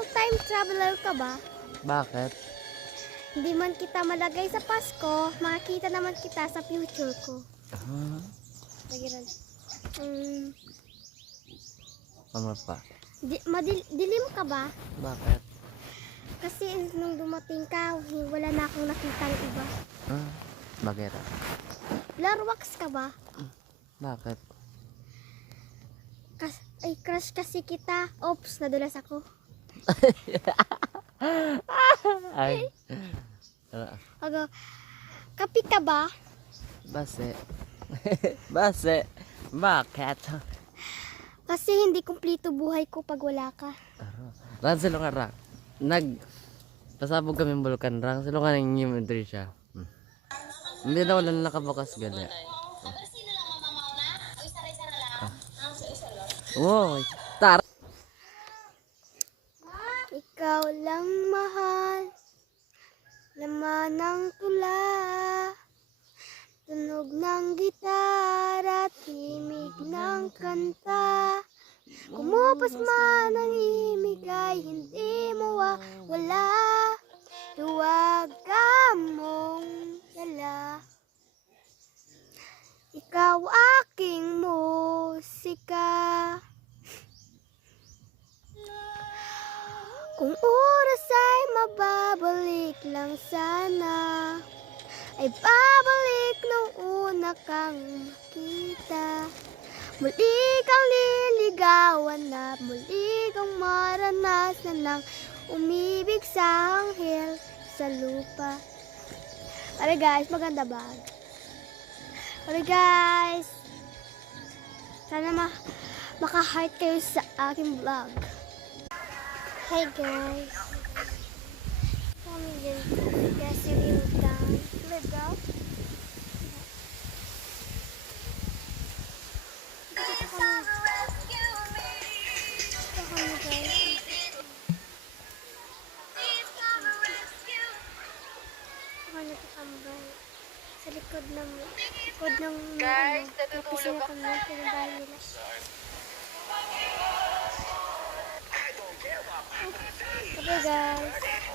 Ikaw time traveler ka ba? Bakit? Hindi man kita malagay sa Pasko, makikita naman kita sa future ko. Nagiran. Ano pa? Dilim ka ba? Bakit? Kasi nung dumating ka, wala na akong nakitang iba. Bakit? Larwax ka ba? Bakit? Ay, crush kasi kita. Oops, nadulas ako. Ay. Aga, kapi ka ba? Base. Base. Bakit? Kasi hindi kumplito buhay ko pag wala ka. Ran silungan ra. Pasabog kami bulkan rang silungan ng imagery siya. Hindi na wala nakabukas gali. Wow, tar. Ikaw lang mahal, laman ng tula, tunog ng gitara, timig ng kanta. Kumupas man ang imig ay hindi mawawala, luwag ka mong dala. Ikaw aking musika. Kung oras ay mababalik lang sana, ay babalik nung una kang makita. Muli kang liligawan at muli kang maranasan ng umibig sa anghel sa lupa. Alright guys, maganda ba? Alright guys, sana maka-heart kayo sa aking vlog. Hey guys, kami din kasi rintan. Let's go. Sa likod ng Guys, napisina natutulog kami sa bahay nila. Okay guys.